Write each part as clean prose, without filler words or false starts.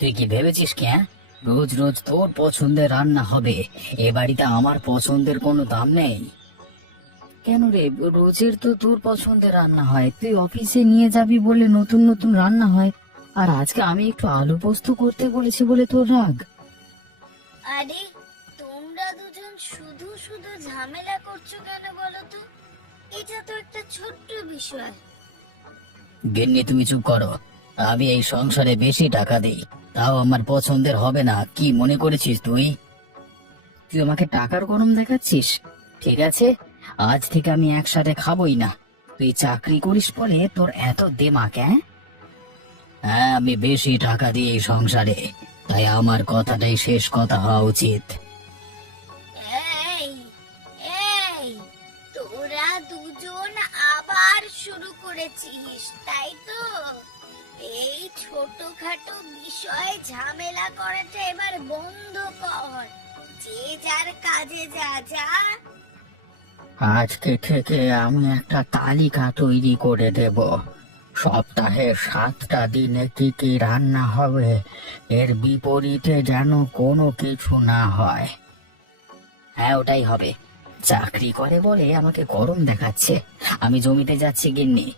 তুই কি ভেবেছিস কি? হ্যাঁ, রোজ রোজ তোর পছন্দের রান্না হবে? এ বাড়িতে আমার পছন্দের কোনো দাম নেই। কেন রে, রোজের তো তোর পছন্দের রান্না হয়, তুই অফিসে নিয়ে যাবি বলে নতুন নতুন রান্না হয়। আর আজকে আমি একটু আলু পোস্ত করতে বলেছি বলে তোর রাগ? আরে, তোমরা দুজন শুধু শুধু ঝামেলা করছো কেন বলো তো? এটা তো একটা ছোট্ট বিষয়। গিন্নি, তুমি চুপ করো। আমি এই সংসারে বেশি টাকা দিই, তাও আমার পছন্দের হবে না? কি মনে করেছিস তুই? তুই আমাকে টাকার গরম দেখাচ্ছিস? ঠিক আছে, আজ থেকে আমি একসাথে খাবোই না। তুই চাকরি করিস বলে তোর এত দেমাক? হ্যাঁ হ্যাঁ, আমি বেশি টাকা দিই এই সংসারে, তাই আমার কথাটাই শেষ কথা হওয়া উচিত। এই এই তোরা দুজন আবার শুরু করেছিস, তাই তো? এই ছোটখাটো বিষয়ে ঝামেলা করাটা এবার বন্ধ কর। যে যার কাজে যা যা। আজকে থেকে আমি একটা তালিকা তৈরি করে দেব। সপ্তাহে 7টা দিনে কি কি রান্না হবে, এর বিপরীতে যেন কোনো কিছু না হয়। হ্যাঁ, ওটাই হবে। চাকরি করে বলে আমাকে গরম দেখাচ্ছে। আমি জমিতে যাচ্ছি গিন্নি।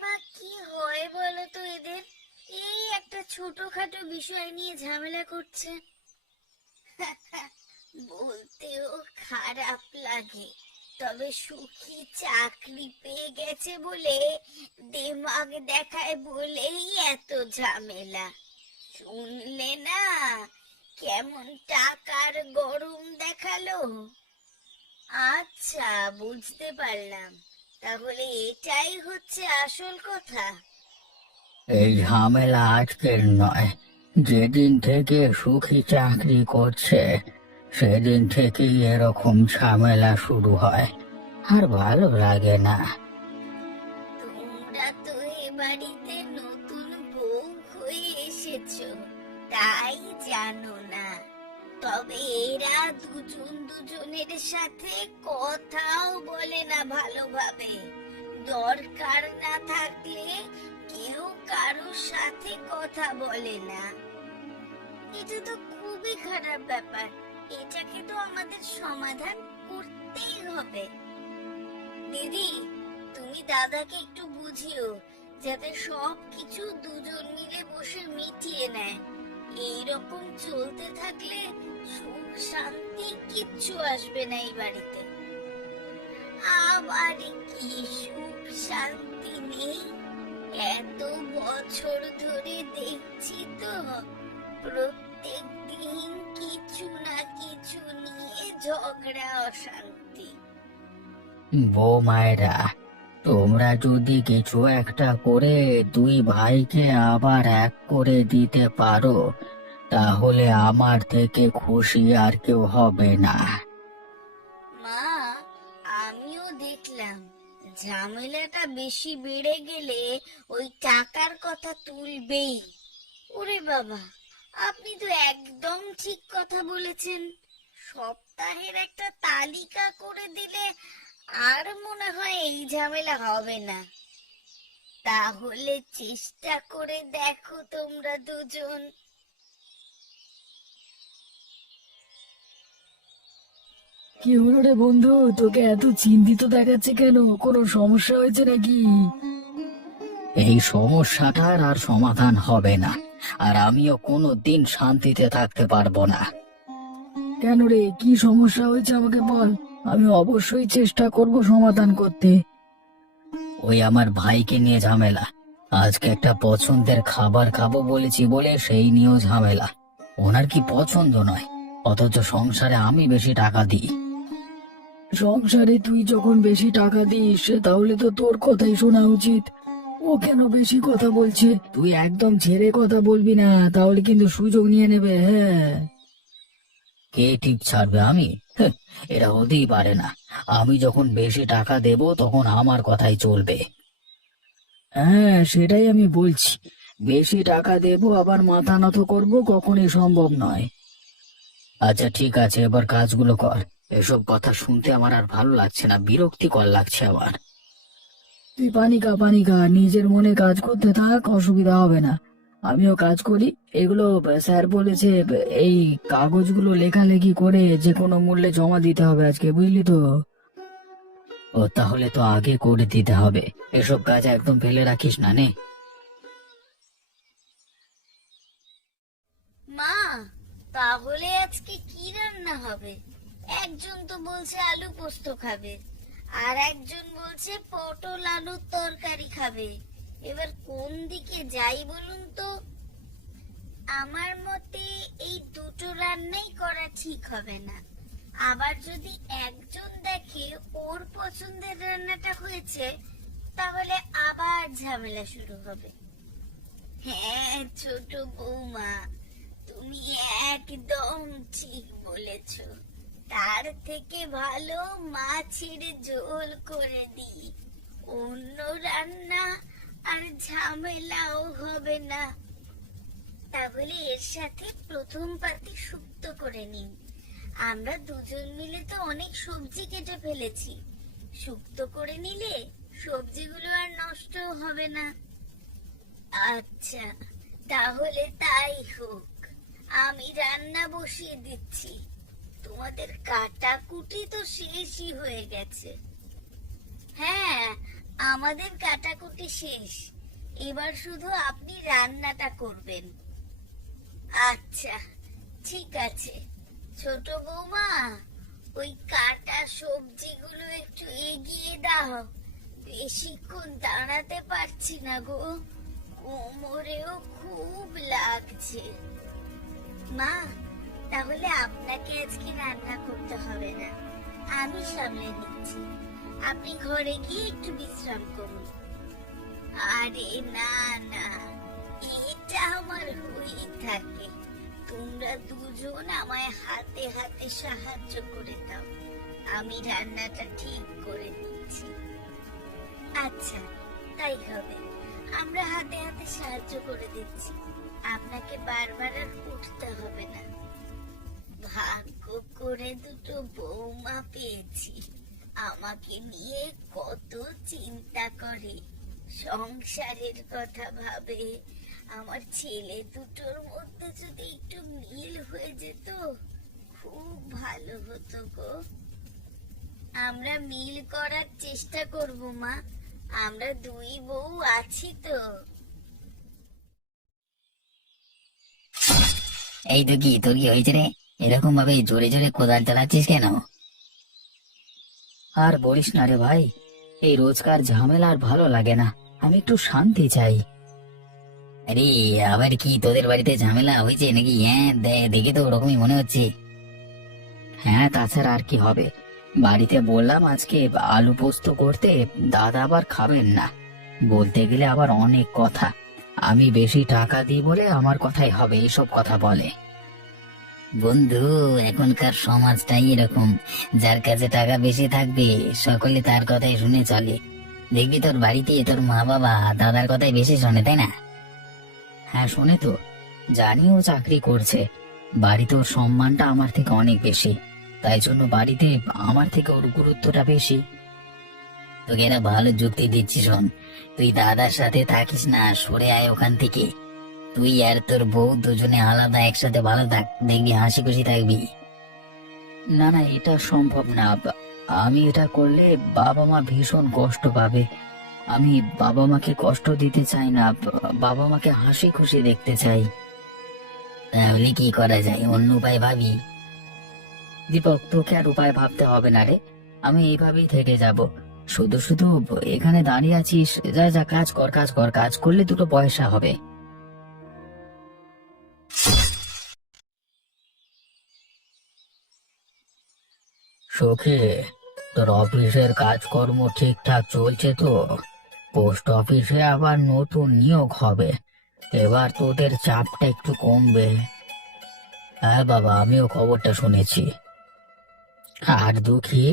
মা, কি হয় বলো তো এদের? এই একটা ছোটখাটো বিষয় নিয়ে ঝামেলা করছে। বলতেও খারাপ লাগে, তবে সুখী চাকরি পেয়ে গেছে বলে দেমাগ দেখায় বলেই এত ঝামেলা। শুনলে না কেমন টাকার গরম দেখালো? আচ্ছা, বুঝতে পারলাম। তাহলে এটাই হচ্ছে আসল কথা। এই ঝামেলা আজকের নয়, যেদিন থেকে সুখী চাকরি করছে সেদিন থেকেই এরকম ঝামেলা শুরু হয়। আর ভালো লাগে না। তোমরা তো এ বাড়িতে নতুন বউ হয়ে এসেছো, তাই জানো না। তবে এরা দুজন দুজনের সাথে কথাও বলে না ভালোভাবে। দরকার না থাকলে কেউ কারোর সাথে কথা বলে না। এটা তো খুবই খারাপ ব্যাপার। এটাকে তো আমাদের সমাধান করতেই হবে। দিদি, তুমি দাদাকে একটু বুঝিও, যাতে সব কিছু দুজন মিলে বসে মিটিয়ে নেয়। এইরকম চলতে থাকলে সুখ শান্তি কিচ্ছু আসবে না এই বাড়িতে। আবার কি সুখ শান্তি নেই? এত বছর ধরে দেখছি তো প্রত্যেক দিন কিছু না কিছু নিয়ে ঝগড়া অশান্তি। বৌমায়েরা, তোমরা যদি কিছু একটা করে দুই ভাইকে আবার এক করে দিতে পারো, তাহলে আমার থেকে খুশি আর কেউ হবে না। মা, আমিও দেখলাম ঝামেলাটা বেশি বেড়ে গেলে ওই টাকার কথা তুলবেই। ওরে বাবা, আপনি তো একদম ঠিক কথা বলেছেন। সপ্তাহের একটা তালিকা করে দিলে আর মনে হয় এই ঝামেলা হবে না। তাহলে চেষ্টা করে দেখো তোমরা দুজন। কি হলো রে বন্ধু, তোকে এত চিন্তিত দেখাচ্ছে কেন? কোনো সমস্যা হয়েছে নাকি? এই সমস্যাটার আর সমাধান হবে না, আর আমিও কোনো দিন শান্তিতে থাকতে পারবো না। কেন রে, কি সমস্যা হয়েছে আমাকে বল। আমি অবশ্যই চেষ্টা করব সমাধান করতে। ওই আমার ভাইকে নিয়ে ঝামেলা। আজকে একটা পছন্দের খাবার খাবো বলেছি বলে সেই নিয়েও ঝামেলা। ওনার কি পছন্দ নয়, অথচ সংসারে আমি বেশি টাকা দিই। সংসারে তুই যখন বেশি টাকা দিস, তাহলে তো তোর কথাই শোনা উচিত। ও কেন বেশি কথা বলছে? তুই একদম ছেড়ে কথা বলবি না, তাহলে কিন্তু সুযোগ নিয়ে নেবে। হ্যাঁ, কে ঠিক ছাড়বে? আমি? হেহ, এটা হতেই পারে না। আমি যখন বেশি টাকা দেব তখন আমার কথাই চলবে। হ্যাঁ, সেটাই আমি বলছি। বেশি টাকা দেবো আবার মাথা নত করবো, কখনই সম্ভব নয়। আচ্ছা ঠিক আছে, এবার কাজগুলো কর। এসব কথা শুনতে আমার আর ভালো লাগছে না, বিরক্তিকর লাগছে আমার। তুই পানি খা, নিজের মনে কাজ করতে থাক, অসুবিধা হবে না। আমিও কাজ করি। এগুলো স্যার বলেছে এই কাগজগুলো লেখালেখি করে যে কোনো মূল্যে জমা দিতে হবে আজকে, বুঝলি তো? ও তাহলে তো আগে করে দিতে হবে, এসব কাজ একদম ফেলে রাখিস না নে। মা, তাহলে আজকে কি রান্না হবে? একজন তো বলছে আলু পোস্ত খাবে, আর একজন বলছে পটল আলুর তরকারি খাবে। এবার কোন দিকে যাই বলুন তো? আমার মতে এই দুটো রান্নাই করা ঠিক হবে না। আবার যদি একজন দেখে ওর পছন্দের রান্নাটা হয়েছে, তাহলে আবার ঝামেলা শুরু হবে। হ্যাঁ ছোট বৌমা, তুমি একদম ঠিক বলেছ। তার থেকে ভালো মাছের ঝোল করে দিই, অন্য রান্না আর ঝামেলাও হবে না। তাহলে এর সাথে প্রথম পাতি শুক্তো করে নিন। আমরা দুজন মিলে তো অনেক সবজি কেটে ফেলেছি, শুক্তো করে নিলে সবজিগুলো আর নষ্ট হবে না। আচ্ছা, তাহলে তাই হোক। আমি রান্না বসিয়ে দিচ্ছি। তোমাদের কাটাকুটি তো শেষই হয়ে গেছে। হ্যাঁ, আমাদের কাটাকুটি শেষ। এবার শুধু আপনি রান্নাটা করবেন। আচ্ছা, ঠিক আছে। ছোট বৌমা, ওই কাটা সবজিগুলো একটু এগিয়ে দাও। বেশিক্ষণ দাঁড়াতে পারছি না গো, কোমরেও খুব লাগছে। মা, তাহলে আপনাকে আজকে রান্না করতে হবে না, আমি সামলে নিচ্ছি। আপনি ঘরে গিয়ে একটু বিশ্রাম করুন। আরে না না, এটা আমার হয়েই থাকে। তোমরা দুজন আমায় হাতে হাতে সাহায্য করে দাও, আমি রান্নাটা ঠিক করে দিচ্ছি। আচ্ছা, তাই হবে। আমরা হাতে হাতে সাহায্য করে দিচ্ছি, আপনাকে বারবার আর উঠতে হবে না। ভাগ্য করে দুটো বৌমা পেয়েছি, আমাকে নিয়ে কত চিন্তা করে, সংসারের কথা ভাবে। আমার ছেলে দুটোর মধ্যে যদি একটু মিল হয়ে যেত, খুব ভালো হতো গো। আমরা মিল করার চেষ্টা করব মা, আমরা দুই বউ আছি তো। এই তো কি, তোর কি হয়েছে রে? এরকম ভাবে জোরে জোরে কোদাল চালাচ্ছিস কেন? আর বলিস না রে ভাই, এই রোজকার ঝামেলা আর ভালো লাগে না, আমি একটু শান্তি চাই। আরে আবার কি, তোদের বাড়িতে ঝামেলা হয়েছে নাকি? হ্যাঁ, দেখে তো ওরকমই মনে হচ্ছে। হ্যাঁ, তাছাড়া আর কি হবে। বাড়িতে বললাম আজকে আলু পোস্ত করতে, দাদা আবার খাবেন না। বলতে গেলে আবার অনেক কথা, আমি বেশি টাকা দিই বলে আমার কথাই হবে, এইসব কথা বলে। বন্ধু, এখনকার সমাজটাই এরকম, যার কাছে টাকা বেশি থাকবে সকলে তার কথাই শুনে চলে। দেখবি তোর বাড়িতে তোর মা বাবা দাদার কথাই বেশি শোনে, তাই না? হ্যাঁ শোনে তো, জানি ও চাকরি করছে, বাড়িতে ওর সম্মানটা আমার থেকে অনেক বেশি, তাই জন্য বাড়িতে আমার থেকে ওর গুরুত্বটা বেশি। তোকে একটা ভালো যুক্তি দিচ্ছি, শোন, তুই দাদার সাথে থাকিস না, সরে আয় ওখান থেকে। তুই আর তোর বউ দুজনে আলাদা একসাথে ভালো থাক, দেখবি হাসি খুশি থাকবি। না না, এটা সম্ভব না। আমি এটা করলে বাবা মা ভীষণ কষ্ট পাবে। আমি বাবা মাকে কষ্ট দিতে চাই না, বাবা মাকে হাসি খুশি দেখতে চাই। তাহলে কি করা যায়, অন্য উপায় ভাবি। দীপক, তোকে আর উপায় ভাবতে হবে না রে, আমি এইভাবেই থেকে যাব। শুধু শুধু এখানে দাঁড়িয়ে আছিস, যা যা কাজ কর, কাজ কর, কাজ করলে দুটো পয়সা হবে। সখী, তোর অফিসের কাজকর্ম ঠিকঠাক চলছে তো? পোস্ট অফিসে আবার নতুন নিয়োগ হবে, এবার তোদের চাপটা একটু কমবে। হ্যাঁ বাবা, আমিও খবরটা শুনেছি। আর দুঃখী,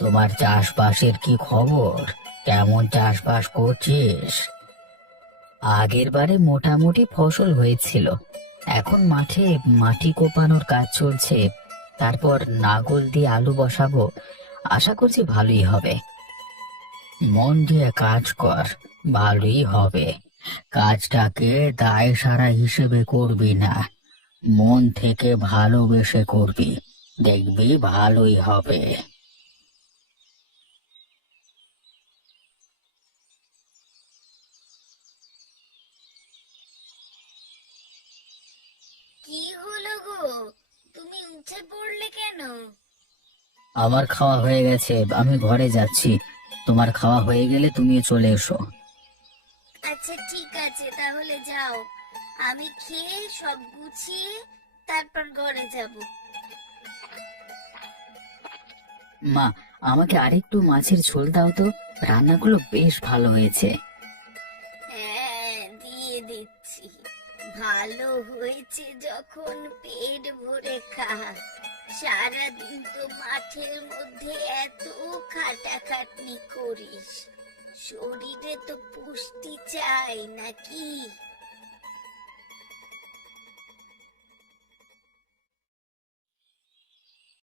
তোমার চাষবাসের কি খবর? কেমন চাষবাস করছিস? আগের বারে মোটামুটি ফসল হয়েছিল, এখন মাঠে মাটি কোপানোর কাজ চলছে। তারপর নাগল দিয়ে আলু বসাবো, আশা করছি ভালোই হবে। মন দিয়ে কাজ কর, ভালোই হবে। কাজটাকে দায় সারা হিসেবে করবি না, মন থেকে ভালোবেসে করবি, দেখবি ভালোই হবে। কি হলো গো, তুমি উঠে পড়লে কেন? আমার খাওয়া হয়ে গেছে, আমি ঘরে যাচ্ছি। তোমার খাওয়া হয়ে গেলে তুমিও চলে এসো। আচ্ছা ঠিক আছে, তাহলে যাও। আমি খেয়ে সব গুছিয়ে তারপর ঘরে যাব। মা, আমাকে আরেকটু মাছের ঝোল দাও তো, রান্নাগুলো বেশ ভালো হয়েছে। হ্যাঁ, দিয়ে দিচ্ছি। ভালো হয়েছে যখন পেট ভরে খা। সারাদিন তো মাঠের মধ্যে এত খাটাখাটনি করিস, শরীরে তো পুষ্টি চাই নাকি?